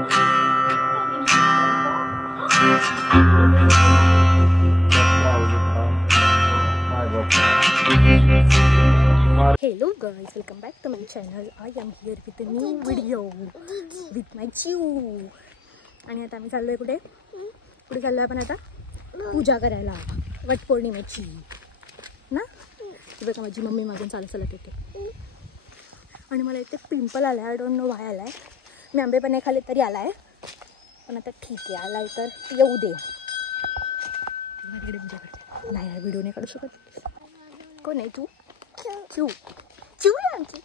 Hello guys, welcome back to my channel. I am here with a new video with my चिऊ. आणि आता आम्ही चाललोय कुठे चाललोय आपण आता पूजा करायला वटपौर्णिमेची ना. बघा माझी मम्मी मागून चालत येते आणि मला इथे पिंपल आलाय. आय डोंट नो व्हाय आलाय. मी आंबे पण नाही खाल्ले तरी आलाय, पण आता ठीक आहे आलाय तर येऊ दे. नाही व्हिडिओ नाही काढू शकत. कोण आहे तू? चिऊ चिऊ आमची.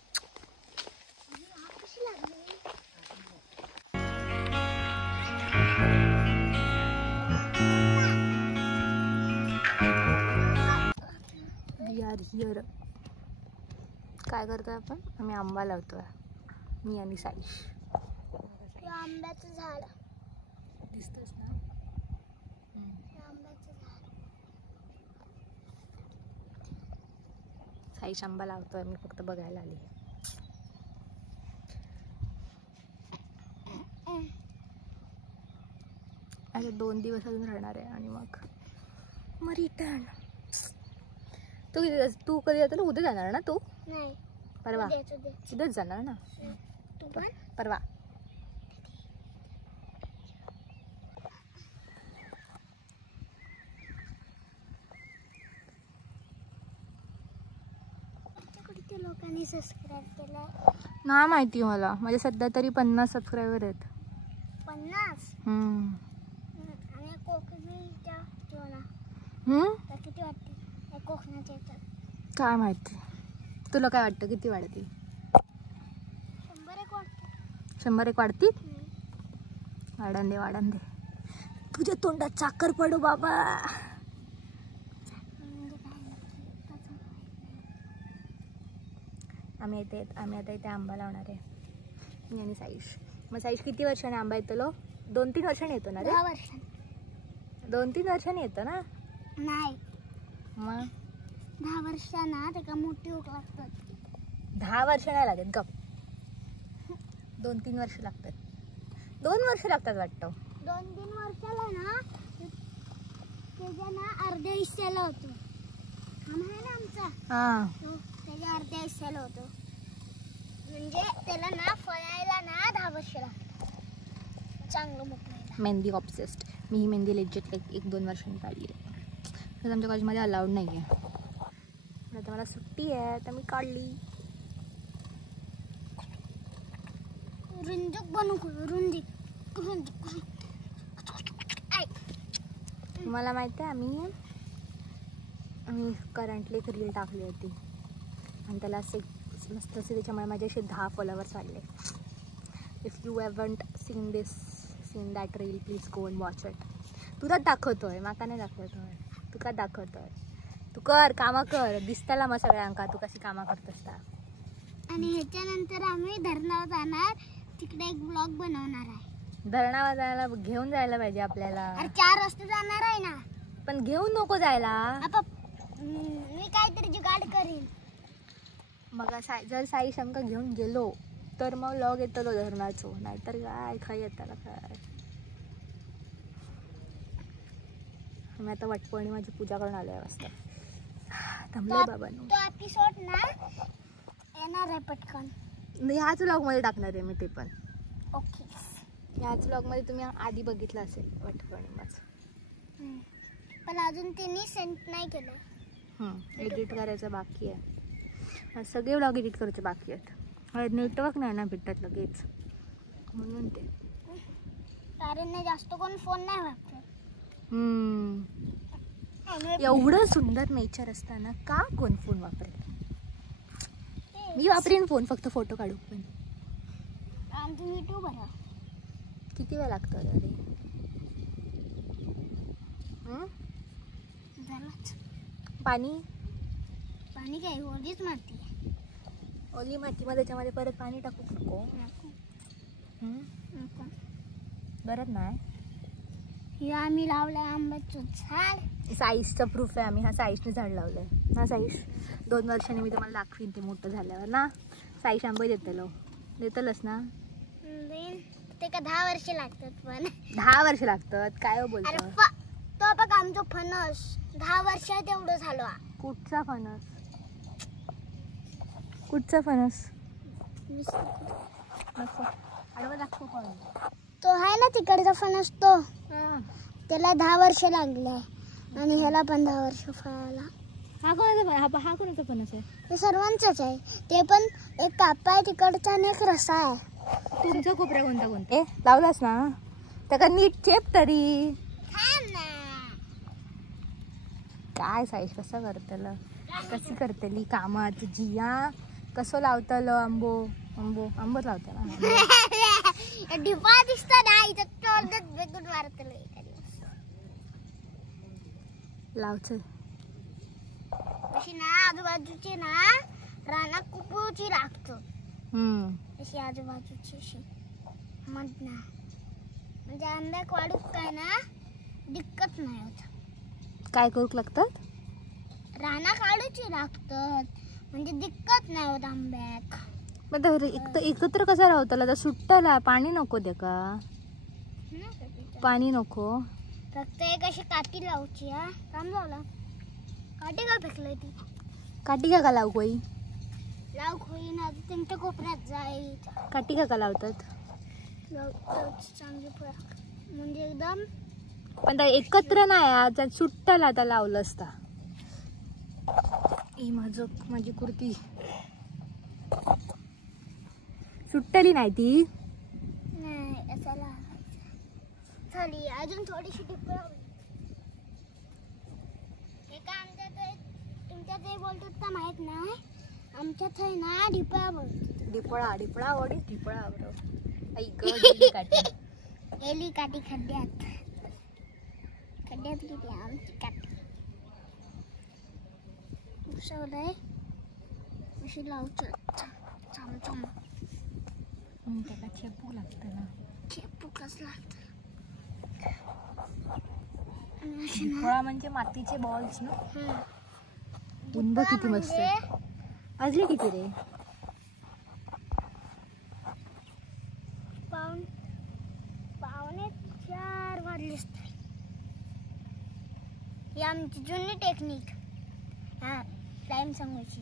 We are here. काय करतोय आपण? आम्ही आंबा लावतोय, मी आणि साईश. आंब्याचं झाड दिसतंच ना. आंब्याचं झाड. साईश आंबा लावतोय, मी फक्त बघायला आली. अरे 2 दिवस अजून राहणार आहे आणि मग रिटर्न. तू कधी जातो ना? उद्या जाणार ना तू? नाही, परवा. उद्याच जाणार ना तू पण? परवा. किती लोकांनी सबस्क्राईब केलं? नाही माहिती मला. माझे सध्या तरी 50 सबस्क्रायबर आहेत. 50? आणि कोकणीच्या तर किती वाटते? कोकणाच्या काय माहिती. तुला काय वाटतं किती वाढतील? 100 वाटते. 100 वाढतील? वाढन दे. तुझ्या तोंडात साखर पडू बाबा. आम्ही आता इथे आंबा लावणार आहे, मी आणि साईश. मग साईश किती वर्षाने आंबा येतो? 2-3 वर्षांनी येतो ना रे? 10 वर्षांनी. 2-3 वर्षांनी येतो ना? नाही, मग 10 वर्षांना ते का मोठी होत लागतात. 10 वर्ष नाही लागत गप. 2-3 वर्ष लागतात. 2 वर्ष लागतात वाटतं. 2-3 वर्षाला ना त्याच्या ना अर्ध्या हिस्स्याला होतो. आम्ही आहे ना आमचा, हां, त्याच्या अर्ध्या हिस्स्याला होतो. म्हणजे त्याला ना फळायला ना 10 वर्ष लागतात चांगलं मोठं. मेहंदी ऑब्सेस्ड. मी ही मेहंदी लेजिट 1-2 वर्षांनी काढली आहे. तर आमच्या कॉलेजमध्ये अलाउड नाही आहे. आता मला सुट्टी आहे तर मी काढली. रुंदीक बनू. रुंदीक. तुम्हाला माहिती आहे आम्ही करंटली एक रील टाकली होती आणि त्याला असे मस्त असे त्याच्यामुळे माझे असे 10 फॉलोवर्स वाढले. If you haven't scene that reel please go and watch it. तुला दाखवतोय, माका नाही दाखवतोय. तुका दाखवतोय. तू कर कामं कर. दिसताला मग सगळ्यांका तू कशी कामं करतोस. आणि ह्याच्यानंतर आम्ही धरणावर जाणार. तिकडे एक ब्लॉग बनवणार आहे. धरणावर जायला घेऊन जायला पाहिजे आपल्याला. अरे 4 वाजता जाणार आहे ना. पण घेऊन नको जायला. मी काहीतरी जुगाड करीन. मग जर साईश आमका घेऊन गेलो तर मग लॉग येतो धरणाचो. नाहीतर काय खाई येताला काय. आम्ही आता वटपौर्णिमाची पूजा करून आलोय वाजता. थांबले बाबा. तो एपिसोड ना येणार आहे पटकन. ह्याच व्लॉगमध्ये टाकणार आहे मी ते पण. ओके. ह्याच व्लॉगमध्ये तुम्ही आधी बघितलं असेल वटपौर्णिमाचं. पण अजून त्यांनी सेंड नाही केलं. एडिट करायचं बाकी आहे. सगळे व्लॉग एडिट करायचे बाकी आहेत. नेटवर्क नाही ना भेटत लगेच म्हणून ते. कारण जास्त कोण फोन नाही वापरत. एवढं सुंदर नेचर असताना का कोण फोन वापरेल? मी वापरेन फोन फक्त फोटो काढू. पण आमचं यूट्यूब आहे. किती वेळ लागतो अरे? पाणी काय ओलीच माती. ओली माती मध्ये त्याच्यामध्ये परत पाणी टाकू नको. गरज नाही. हे आम्ही लावलंय आंब्याचं झाड. साईशचा प्रूफ आहे. आम्ही हा साईशने झाड लावलंय ना. साईश 2 वर्षांनी मी तुम्हाला दाखवीन ते मोठं झाल्यावर ना. साईश आंबे देतलंच ना. ते का 10 वर्ष लागतात पण 10 वर्ष लागतात काय अरे बोलतो? तो बघ आमचं फणस 10 वर्षात एवढं झालो. कुठचा फणस? कुठचा फणस? तो आहे ना तिकडचा फणस तो त्याला 10 वर्ष लागले आणि ह्याला पण 10 वर्ष फळाला. हा कोणाचा फणस आहे? ते सर्वांचंच आहे. ते पण एक कापा आहे तिकडचा आणि एक रसा आहे. तुमचा कोपरा कोणता? लावलास ना त्याला नीट चेप तरी. काय साईश कसं करतल कशी करतली कामात जिया कसं लावतल आंबो लावताना डिपा दिसता ना इथं तोंडात बेगून मारतलं लावचल अशी ना आजूबाजूची ना राना कुपूची लागतो. अशी आजूबाजूची अशी मधना म्हणजे आंब्याक वाढूक काय ना दिक्कत नाही होत. काय करूक लागतात? राना काढूची लागतात म्हणजे दिक्कत नाही होत आंब्याक. मग एकत्र कसा राहतला तर सुट्टाला पाणी नको दे का? पाणी नको फक्त एक अशी काठी लावची. हा काम झालं. काठी का फेकलंय ती? काठी का लावू कोई? लाव खोई ना त्यांच्या कोपऱ्यात जाईल. काठी का लावतात? चांगली म्हणजे एकदम पण एकत्र नाही सुट्टाला आता लावलं असता. माझी कुर्ती सुट्टली नाही ती. नाही असं झाली अजून थोडीशी टिपळा. हे का तुमच्या ते बोलतात का माहित नाही. आमच्यात आहे ना ढिपळा बोलतो. ढिपळा वडी ढिपळा एली काठी खड्ड्यात गेली आमची काठी. उसवलंय अशी लावचं चमचम. त्याला चेपू लागतं ना. चेपू कस लागत. ढिपळा म्हणजे मातीचे बॉल्स ना. उंब किती मस्त वाजले किती रे? पावणे 4 वाजले. ही आमची जुनी टेक्निक हा टाइम सांगायची.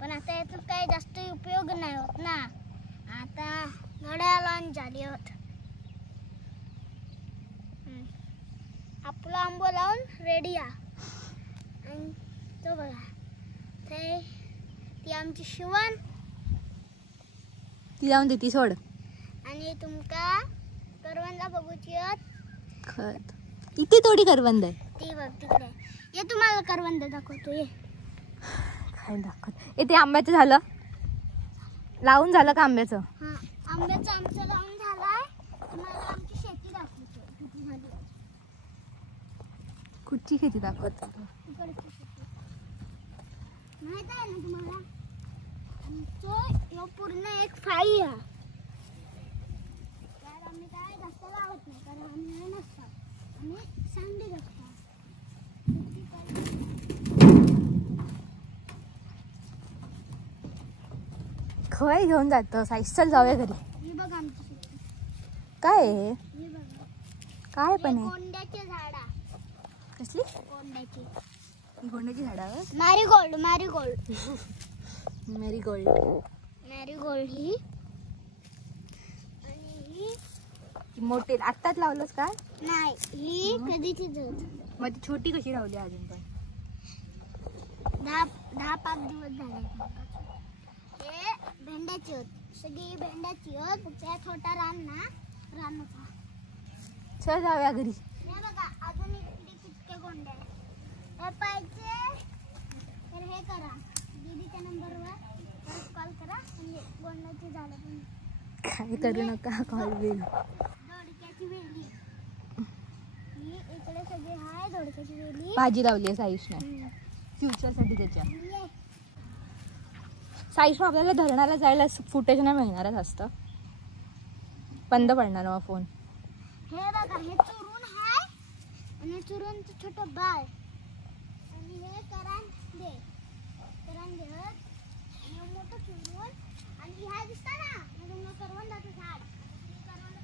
पण आता याचा काही जास्त उपयोग नाही होत ना. आता घड्याळ लॉन्च झाली होत. आपला आंबो लावून रेडी आणि तो बघा ती आमची शिवण ती लावून देती सोड. आणि तुमका करवंदा बघूची खत इथे थोडी करवंद आहे ती बघ तिकडे. ये तुम्हाला करवंद दाखवतो. ये काय दाखवत? ते आंब्याचं झालं लावून झालं का आंब्याचं? हा आंब्याचं आमचं लावून झालाय. तुम्हाला आमची शेती दाखवतो किती झाली. कुठची शेती दाखवत? तिकडची शेती माहित आहे ना तुम्हाला. आमचं पूर्ण एक फाई आहे. तर आम्ही काय जास्त लावत नाही कारण आम्ही नसतात. आम्ही सांगली जगतो. खय घेऊन जातो साईस. चल जाऊया घरी. ही बघ आमची शेती. काय आहे? ही बघा काय पण आहे? कोंड्याची झाडा. कसली कोंड्याची? ही कोंड्याची झाडावर मॅरीगोल्ड ही. आणि ही मोठे आत्ताच लावलंस का? नाही ही कधीची झाड. मग ती छोटी कशी लावली अजून पण? 10-5 दिवस झाले. हे भेंड्याची होत सगळी भेंड्याची होत. त्या छोटा रान होता. चल जाऊया घरी. हे बघा अजून इकडे कितके गोंडे आहेत. हे पाहिजे तर हे करा दीदीच्या नंबरवर परत कॉल करा. म्हणजे गोंड्याची झाडं पण काय करू नका कॉल बिल. दोडक्याची वेली ही इकडे सगळी हाय. दोडक्याची वेली भाजी लावली आहे साईशने फ्युचर साठी. त्याच्या साईश आपल्याला धरणाला जायला फुटेज नाही मिळणारच असतं. बंद पडणार मग फोन. हे बघा हे चुरून हाय आणि चुरूनचं छोटं बाळ आणि हे करान घेत आणि मोठं चुरून आणि ह्या दिसता ना करवंदाचं झाड. करवंदाचं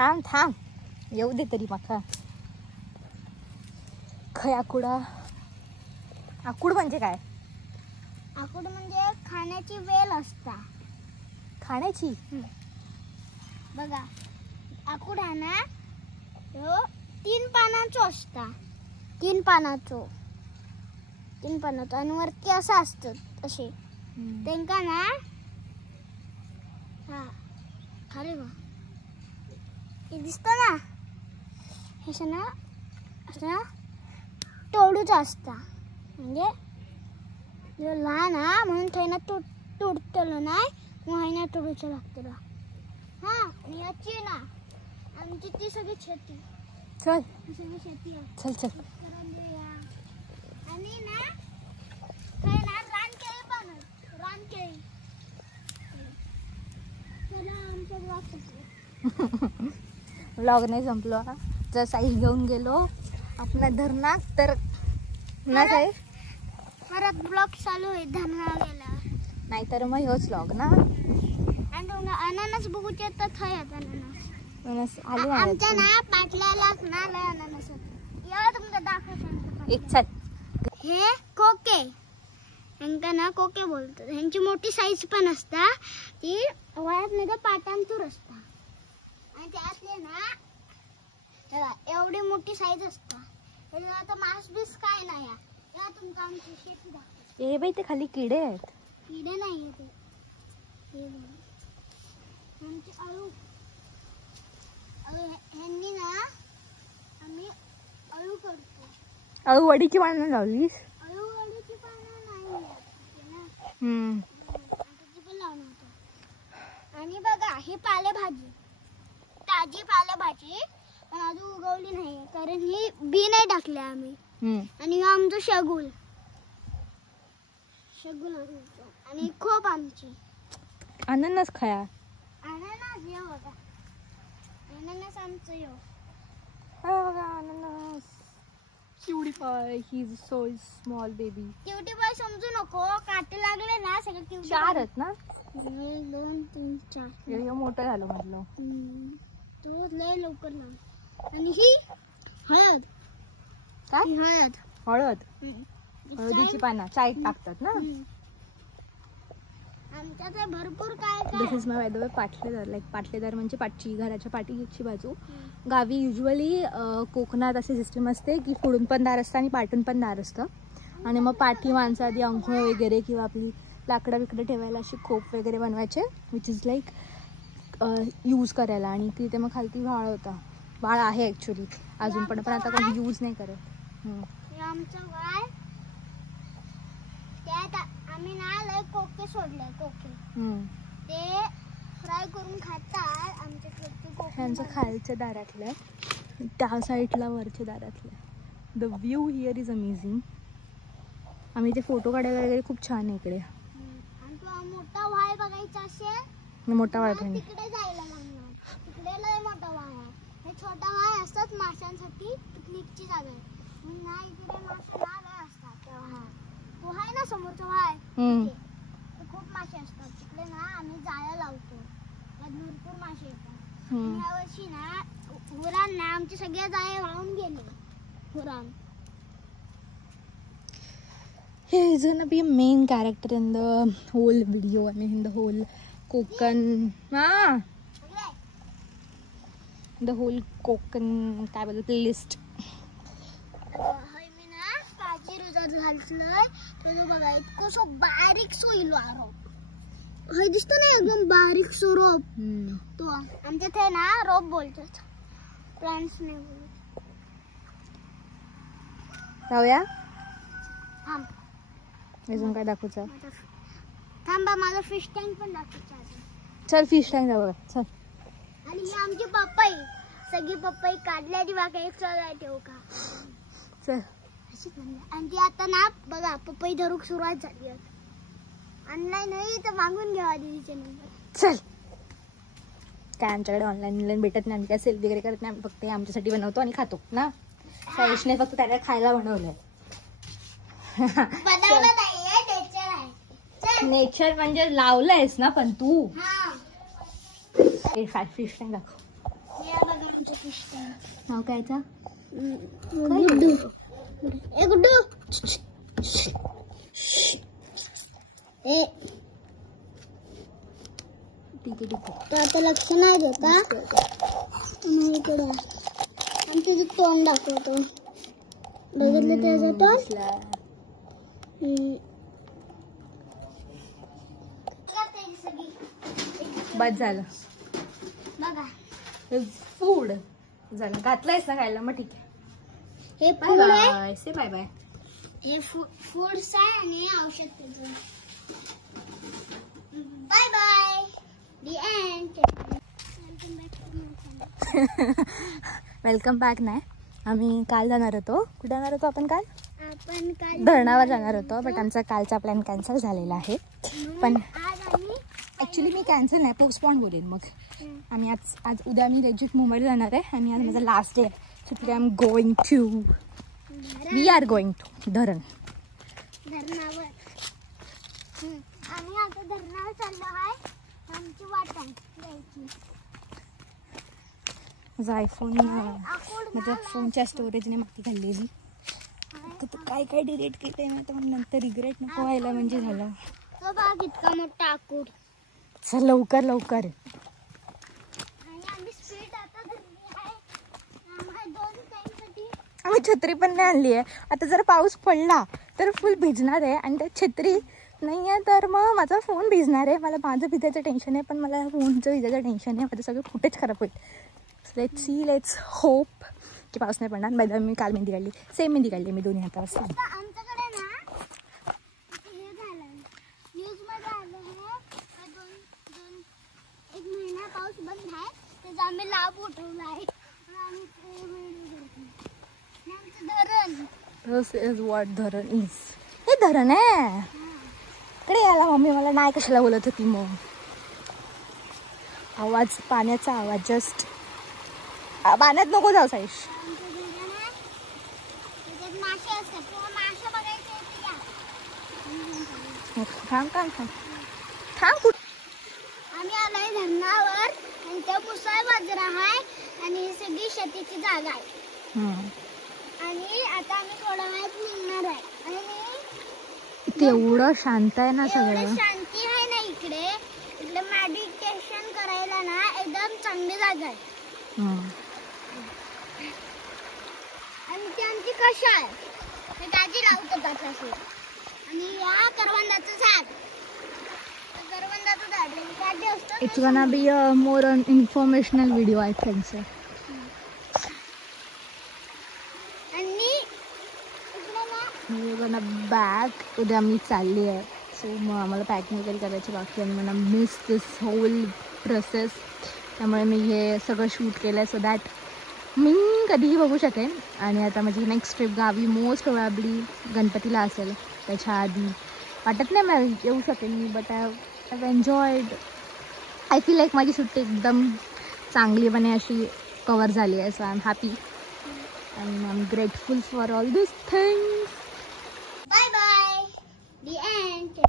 थांब थांब येऊ दे तरी माका. खय आकुडा. आकुड म्हणजे काय? आकुड म्हणजे खाण्याची वेल असता. खाण्याची? बघा आकुड हा ना तो 3 पानांचो असता. 3 पानांचो आणि वरती असं असतं असे तेंका ना. हा खरे बा हे दिसतं ना हे ना असं तोडूच असता. म्हणजे जो लहान हा म्हणून थंय तोडतलो नाही मग हाय ना तोडूचं लागतं. हा आणि याची ना आमची ती सगळी शेती. चल सगळी शेती चल चल. आणि ना काय ना रानकेळी पण रानकेळी. व्लॉग नाही संपलो हा. जर साईज घेऊन गेलो आपल्या धरणात तर ना काय परत ब्लॉग चालू आहे धरणा गेला नाहीतर मग ह्योच व्लॉग ना. आणि तुम्हाला अननस बघूचे तर थंय अननस आले आमच्या ना पाटल्यालाच ना लय अननस या तुमका दाखवतो. एक चल. हे कोके ह्यांका ना कोके बोलतात. ह्यांची मोठी साईज पण असता. ती वयात नाही तर पाटांतूर असता. आणि त्यातले ना एवढी मोठी साईज असता. आता मांस बीस काय नाही या तुमका आमची शेती दाखवतो. ए बाई ते खाली किडे आहेत. किडे नाही येते आमची अळू. ह्यांनी ना आम्ही अळू करतो. अळू वडीची पानं लावलीस? अळू वडीची पानं नाही त्याची पण लावून होतो. आणि बघा ही पालेभाजी ताजी पालेभाजी पण अजून उगवली नाही कारण ही बी नाही टाकल्या आम्ही. आणि आमचं शगुल आणि खूप आमची अननस खाया. अननस ये बघा अननस आमचं यो. अननस. Cutie pie. He is so small baby. Cutie pie समजू नको काटे लागले ना सगळं क्यूटी. 4 आहेत ना? 1 2 3 4. हे मोठं झालं म्हटलं. तो लय लवकर लाव. आणि ही हळद. काय? हळद. हळद. हळदीची पानं चाईत टाकतात ना. आमच्याकडे भरपूर काय this is my by the way पाटलेदार. लाईक पाटलेदार म्हणजे पाठची घराच्या पाठीची बाजू. गावी युजली कोकणात अशी सिस्टीम असते की पुढून पण दार असतं आणि पाठून पण दार असतं. आणि मग पाठी माणसं आधी अंघोळ वगैरे किंवा आपली लाकडं बिकडं ठेवायला अशी खोप वगैरे बनवायचे विच इज लाईक यूज करायला. आणि तिथे मग खालती व्हाळ होता. व्हाळ आहे ॲक्च्युली अजून पण आता कोणी यूज नाही करत. आमचं वाळ त्यात आम्ही ना लय कोके सोडले. कोके ते फ्राय करून खातात आमच्या. ह्यांचं खालच्या दारातलं त्या साईडला वरच्या दारातलं. The view here is amazing. आम्ही ते फोटो काढायला वगैरे खूप छान आहे इकडे. आणि तो मोठा व्हाळ बघायचा असेल मोठा व्हाळ तिकडे जायला लागणार. तिकडे लय मोठा व्हाळ आहे. हे छोटा व्हाळ असतात माशांसाठी पिकनिकची जागा आहे. ना इकडे मासे ना लय असतात. तो आहे ना समोरचा व्हाळ खूप मासे असतात तिकडे ना आम्ही जाळ्या लावतो. त्यात भरपूर मासे येतात. ह्या वर्षी ना हुरान ना आमचे सगळे जाळे वाहून गेले. हुरान He is gonna be a main character in the whole video. I mean, in the whole Kokan. The whole Kokan काय बोलतात लिस्ट. मी ना काजी रुजात घालतलंय. तो बघा इतकं सो बारीक सो इलो आरो. हे दिसतं ना एकदम बारीक सो रोप. तो आमच्या ते ना रोप बोलतात. प्लांट्स नाही बोलत. जाऊया. थांब अजून काय दाखवचं? थांबा माझा फिश टँक पण दाखवचा. चल फिश टँक जाऊया चल. आणि ही आमची पपई सगळी पपई काढल्याची बाकी एक चढाय ठेवू का चल. आणि ती आता ना बघा पपई धरूक सुरुवात झाली. ऑनलाईन नाही तर मागून घ्यावा दीदीचे नंबर. चल. काय आमच्याकडे ऑनलाईन भेटत नाही. आम्ही काय सेल वगैरे करत नाही. आम्ही फक्त आमच्यासाठी बनवतो आणि खातो ना. साईशने फक्त त्याला खायला बनवलंय. नेचर म्हणजे लावलंयस ना पण तू. फिश टँक दाखव. नाव कायचा? गुड्डू. ए गुड्डू. ए ठीक आहे. तो आता लक्ष नाही देता. इकडे आणि तिचे तोंड दाखवतो. बघितलं त्याचं तोंड? बस झालं. बघा फूड झालं. घातलंयस ना खायला, मग ठीक आहे. हे बाय फूड आहे. बाय. Say bye bye. हे फूड्स आहे आणि औषध त्याचं. Bye bye. The end. Welcome back. नाही, आम्ही काल जाणार होतो. कुठे जाणार होतो आपण काल? आपण काल धरणावर जाणार होतो, बट आमचा कालचा प्लॅन कॅन्सल झालेला आहे. पण आज आम्ही ॲक्च्युली मी कॅन्सल नाही, पोस्टपॉन बोलेन. मग आम्ही आज उद्या मी लेजिट मुंबईला जाणार आहे आणि आज माझा लास्ट डे आहे. So today I am going to we are going to धरण. धरणावर. आम्ही आता धरणावर चाललो आहे. आमची वाट आहे जायची. माझा आयफोन माझ्या फोनच्या स्टोरेजने माती खाल्लेली. तर काय काय डिलीट केलंय ना, तर नंतर रिग्रेट नको व्हायला म्हणजे झालं. तो बाग इतका मोठा आकूड. चल लवकर लवकर. आणि आम्ही स्पीड आता धरली आहे. आम्हाला 2 टाइमसाठी आम्ही छत्री पण नाही आणली आहे. आता जर पाऊस पडला तर फुल भिजणार आहे आणि त्यात छत्री नाही आहे तर मग माझा फोन भिजणार आहे. मला माझं भिजायचं टेन्शन आहे, पण मला फोनचं भिजायचं टेन्शन आहे. माझं सगळं फुटेज खराब होईल. लेट्स सी, लेट्स होप की पाऊस नाही पडणार. बाय मी काल मेहंदी काढली, सेम मेहंदी काढली मी दोन्ही हातावर. आता आमच्याकडे ना हे झालं, न्यूजमध्ये आलं आहे एक महिना पाऊस बंद आहे. त्याचा आम्ही लाभ उठवला आहे. आम्ही आमचं धरण. दिस इज व्हॉट धरण इज. हे धरण आहे. इकडे यायला मम्मी मला नाही कशाला बोलत होती. मग आवाज, पाण्याचा आवाज, जस्ट पाण्यात नको जाऊ साईश. आमचं धरण आहे. त्याच्यात मासे असतात. तुम्हाला मासे बघायचे आहेत का? थांब कुठं. आम्ही आलोय धरणावर आणि त्या मुसळ बाजरा आहे आणि ही सगळी शेतीची जागा आहे. आणि आता आम्ही थोड्या वेळात निघणार आहे. आणि तेवढं शांत आहे ना एवढं सगळं. शांती आहे ना इकडे. इकडे मेडिटेशन करायला ना एकदम चांगली जागा आहे. आणि ती आमची कशा आहे ते दाजी लावतो पाठाशी. आणि या करवंदाचं झाड. करवंदाचं झाड काढले असतं. It's gonna be a more informational video, I think so. आणि इकडे ना मी gonna back. उद्या मी चालली आहे, सो मग आम्हाला पॅकिंग वगैरे करायची बाकी आणि मला मिस दिस होल प्रोसेस. त्यामुळे मी हे सगळं शूट केलं आहे सो दॅट मी कधीही बघू शकेन. आणि आता माझी नेक्स्ट ट्रिप गावी मोस्ट प्रोबॅबली गणपतीला असेल. त्याच्या आधी वाटत नाही मी येऊ शकेन मी, but I have enjoyed. I feel like माझी सुट्टी एकदम चांगलीपणे अशी कवर झाली आहे. So I am happy and I am grateful for all this things. Bye bye. The end.